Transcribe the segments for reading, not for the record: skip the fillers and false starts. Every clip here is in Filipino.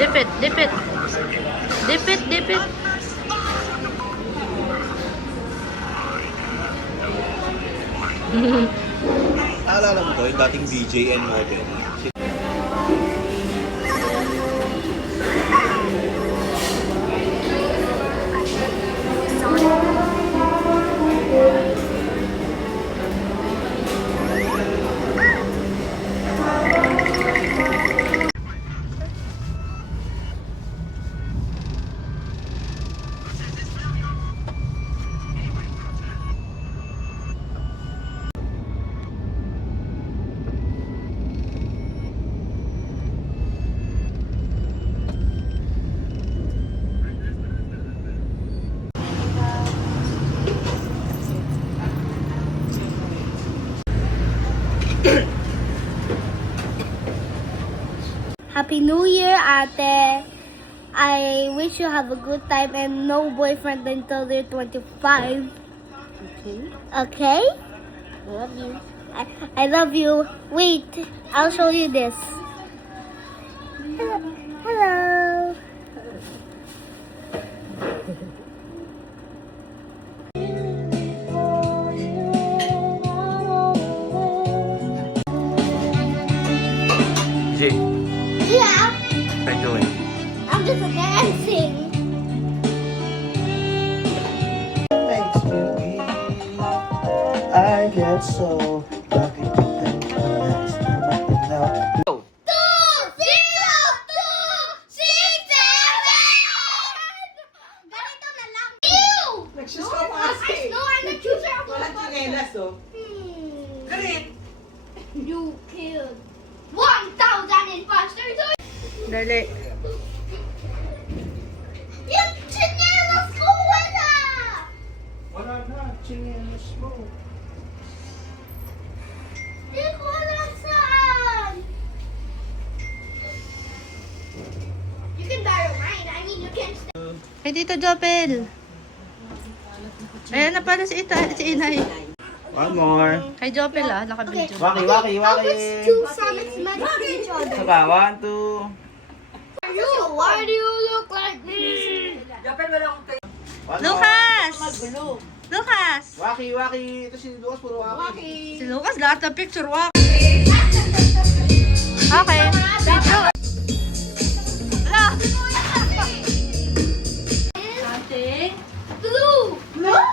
Dip it, dip it. Dip it, dip it. Naalala mo to, yung dating BJN model. Happy New Year, Ate. I wish you have a good time and no boyfriend until you're 25. Okay. Okay? Love you. I love you. Wait, I'll show you this. Hello. Jay, Yeah, what are you doing? I'm just dancing. Thanks to me, I get so lucky to think that's nothing now. Go! 2, 0, 2, 6, 7! Ganito na lang. Ew! Nagsusuka pa kasi. No, I'm the chooser of Walang chinelas, oh. Green. You killed 1,000 imposters. Dali. Yung chinelas ko wala! Wala na, chinelas mo. Di ko alam saan. You can borrow mine. I mean, you can stay. Hey, Tito Jopel. Ayan na pala si Inay. One more. Kay Jopel nakabidyo. Waki, waki, How waki. is two Sonics next to each other? Isa pa, 1, 2. Why do you look like this? Dapat wala akong tayo. One Lucas! Magulo. Lucas! more. Waki, waki. Ito si Lucas, puro waki. Si Lucas, lahat ng picture walk. Okay. Video. Wala. Ate. Blue! Blue?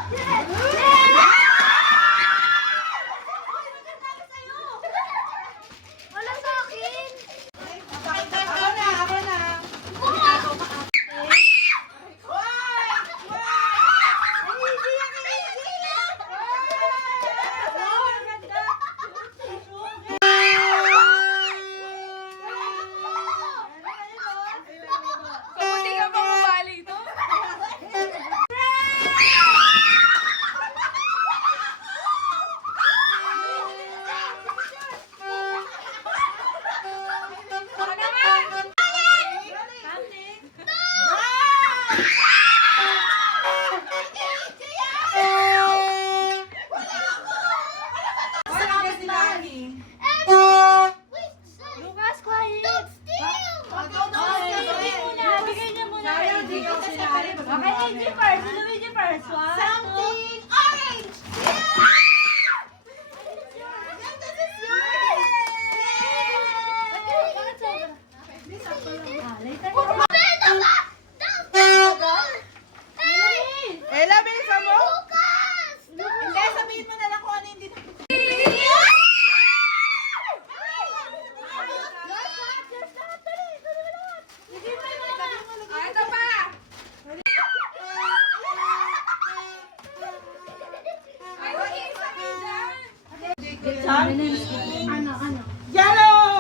Wala sa akin. Ako na, ako na. Kamuti ka pa mabali ito? Lucas, quiet! Don't steal! Bigay niya muna. Okay, Luigi first. Luigi first. Something orange! Ella, bilisan mo. Hindi, sabihin mo na lang kung ano yung ito pa! Ay, wala yung sabihin dyan! Ano? Yellow!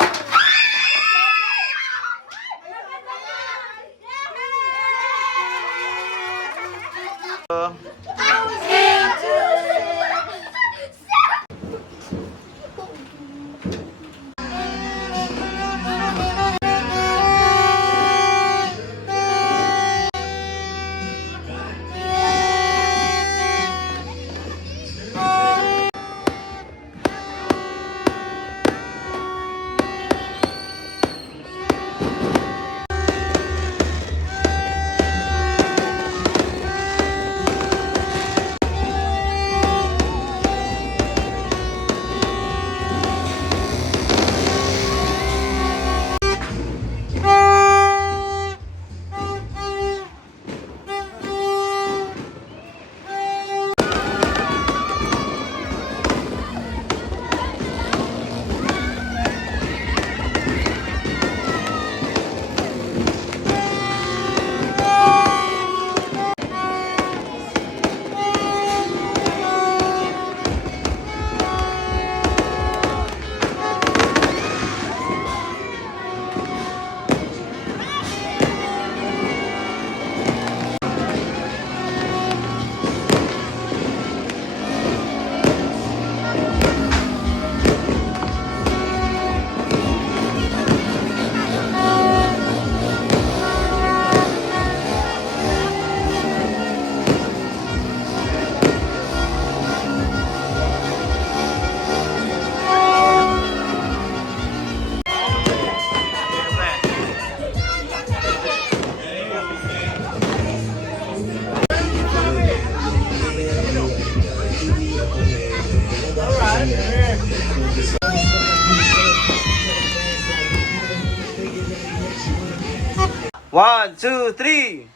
1, 2, 3.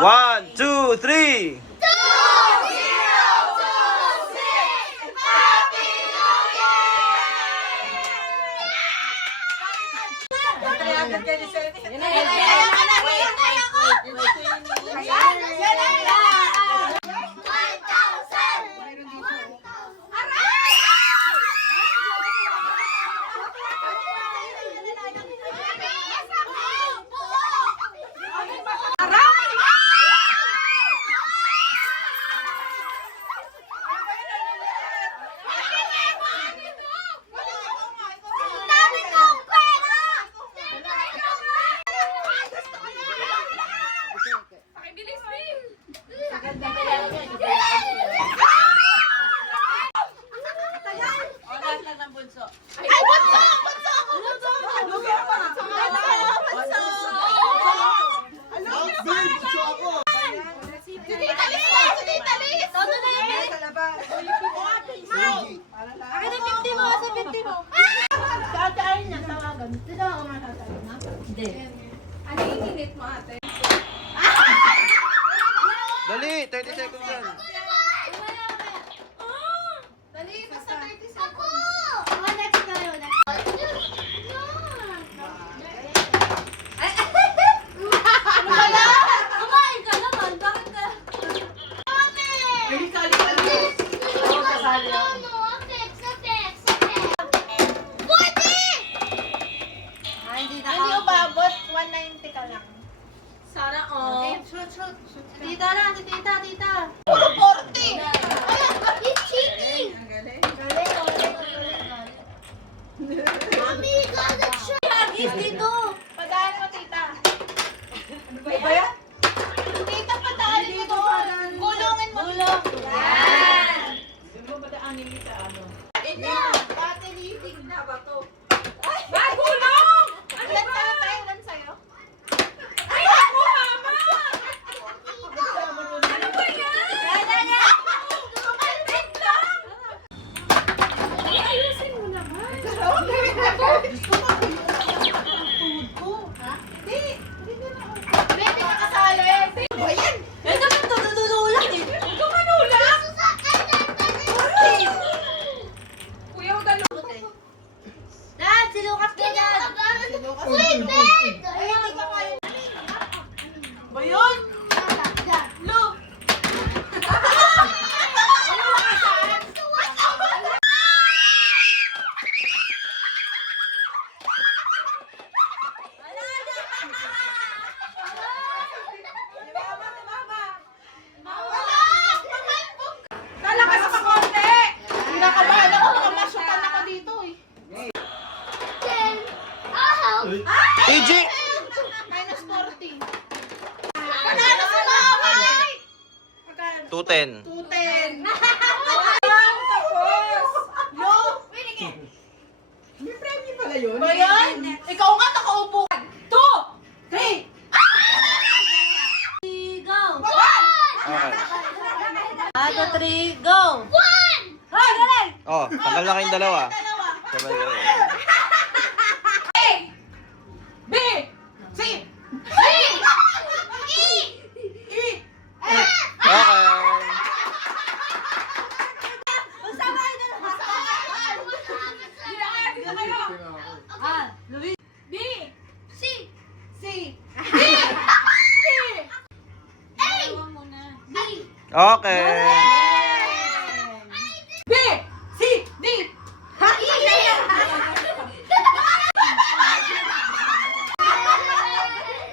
1, 2, 3. Dali, 30 seconds yan. Kumain ka naman, bakit ka? Hindi umabot, 190 ka lang. Sana all. Tita na, tita. Puro 40! He's cheating! Mommy, you gotta try! Hagis dito! Padaan mo, tita. Ano ba yan? Tita, padaan mo to. Gulungin mo. Gulong. Yan! Ito! Battery. Tigna ba to? Ay, gulong! Ilan sa'yo tayo? Ilan sa'yo? Ay, ako, mama! Ano ba yan? Kumalpit lang! Ay, ayusin mo naman. Hindi ka kasali. Ba yan? Eh, dapat tutulungan eh. Huwag ka manulang! Kuya, huwag ka Dad, si Lucas ka dyan! Wait, Dad! ba yun? Lo! Lalakas pa konti! Kinakabahan ako, baka masyutan ako dito eh. TJ! Minus 40. Panalo sa laway! 210. 210. Tapos! No! May premyo pala yun? Ba yan? Ikaw nga nakaupo. 2! 3! Go! Okay. 1, 2, 3, go! Hoy, galing! Oh, tanggal na kayong dalawa. Dalawa. Sabay kayo. A! B! C! C! E! E! F! Okay. Luis. B! C! C! B! C! A! B! Okay. B! C! D!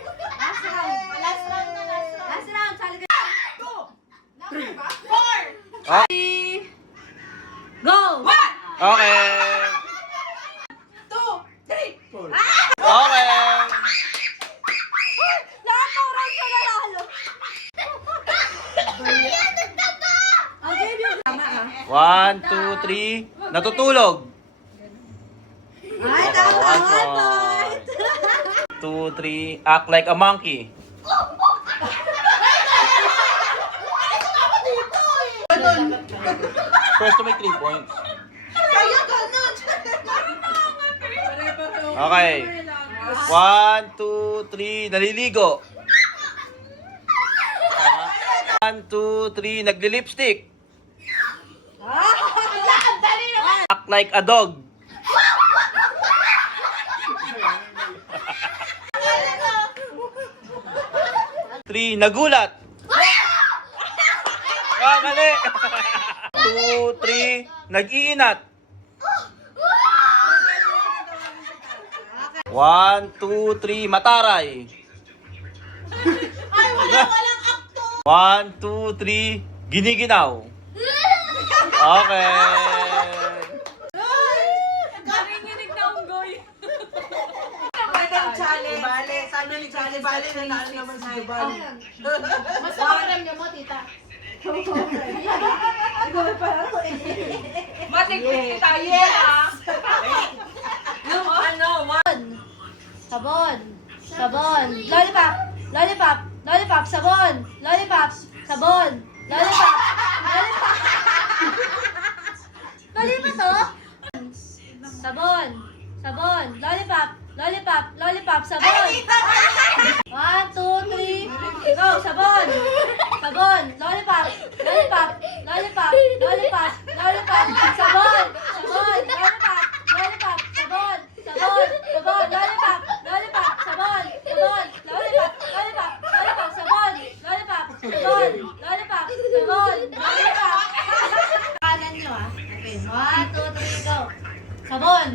Last round na, last round. Last round, sali ka. 2! 4! Oh, Go! 1! okay. 2! 3! Okay. Lahat ng rounds na nanalo! Ayan, nagtaba! Okay, yung tama ah. 1, 2, 3. Natutulog. Ay, Okay, tama. 1 point. 2, 3. Act like a monkey. First to make 3 points. Kaya ganun. Okay. 1, 2, 3, naliligo. 1, 2, 3, nagli-lipstick. Act like a dog. 3, nagulat. Ah, mali. 2, 3, nag-iinat. 1, 2, 3, mataray. Ay, walang akto. 1, 2, 3, giniginaw. Okay. Narinig na unggoy. Bale, sabi ni Charlie, bale na naano naman si Jubali. Mas makaram niyo mo, tita. Matigpiti tayo na. Yung ano, Sabon. Sabon. Lollipop. Lollipop. Lollipop. Sabon. Lollipop. Sabon. Lollipop. Lollipop. Mali ba to? Sabon. Sabon. Lollipop. Lollipop. Lollipop. Sabon. 1, 2, 3. Go. Sabon. Sabon. Lollipop. Lollipop. Lollipop. Lollipop. Lollipop. Sabon. Sabon. Lollipop. Lollipop. Sabon. Sabon. Sabon. Lollipop. Lollipop. Sabon. Sabon. Lollipop. Lollipop. Lollipop. Sabon. Lollipop. Sabon. Lollipop. Sabon. Lollipop. Kanan nyo ah. Okay. 1, 2, 3, go. Sabon.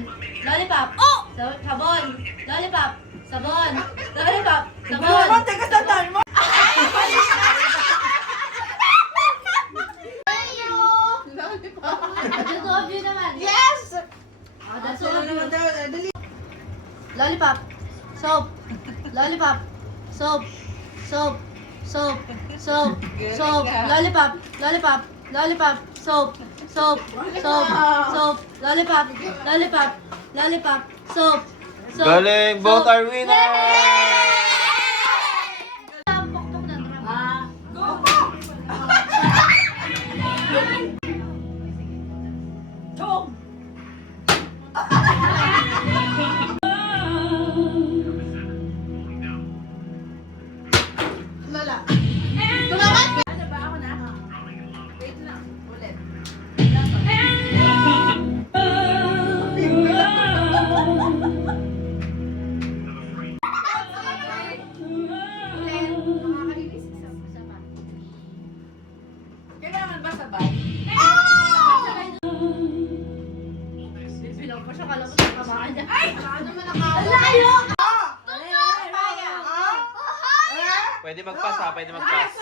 Lollipop. Oh! Sabon. Lollipop. Sabon. Lollipop. Sabon. Teka, tandaan mo. The two of you naman. Yes! Oh, the two of you. Lollipop. Soap. Lollipop. Soap. Soap. Soap. Soap. Soap. Lollipop. Lollipop. Lollipop. Soap. Soap. Soap. Soap. Lollipop. Lollipop. Lollipop. Soap. Soap. Galing, both are winners! Pokpok ng drum. Lala. Tumaman! ano ba ako na? Wait lang, ulit. Kailangan ba sabay? Bilang ko siya, kala mo sa kamaan niya. Ay! Ano man ang Layo! Pwede mag-pass ha, pwede mag-pass.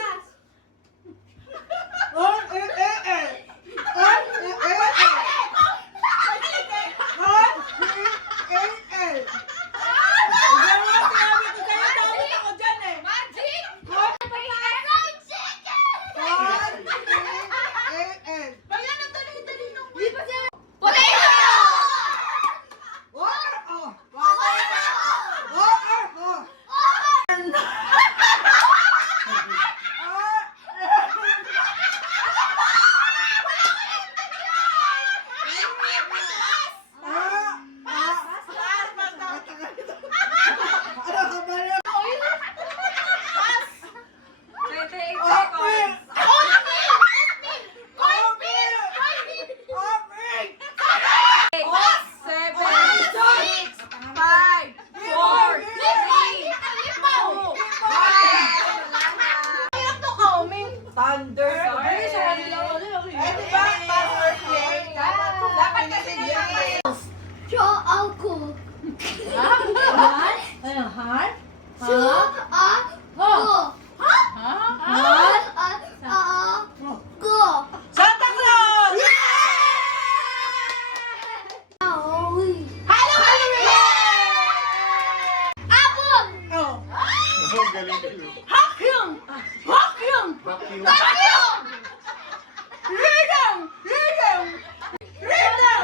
Thunder. Sorry. Dapat kasi Draw ako. Heart? Ano, heart? Draw ako. Go. Santa Claus! Halloween! Apple! Vacuum! Vacuum! Vacuum! Rhythm! Rhythm! Rhythm!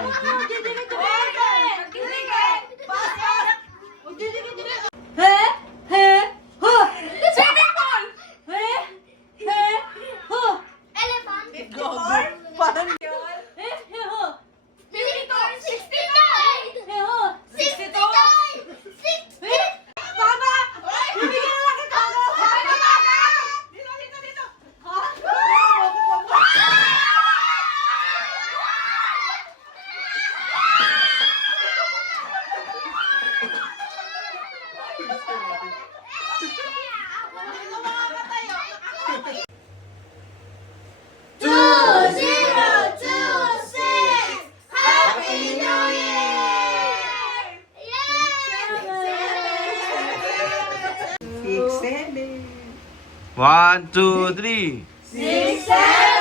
He? He? Ho! Swimming pool! He? He? Ho! Elephant! Parang He? 6, 7. 1, 2, 3. 6, 7,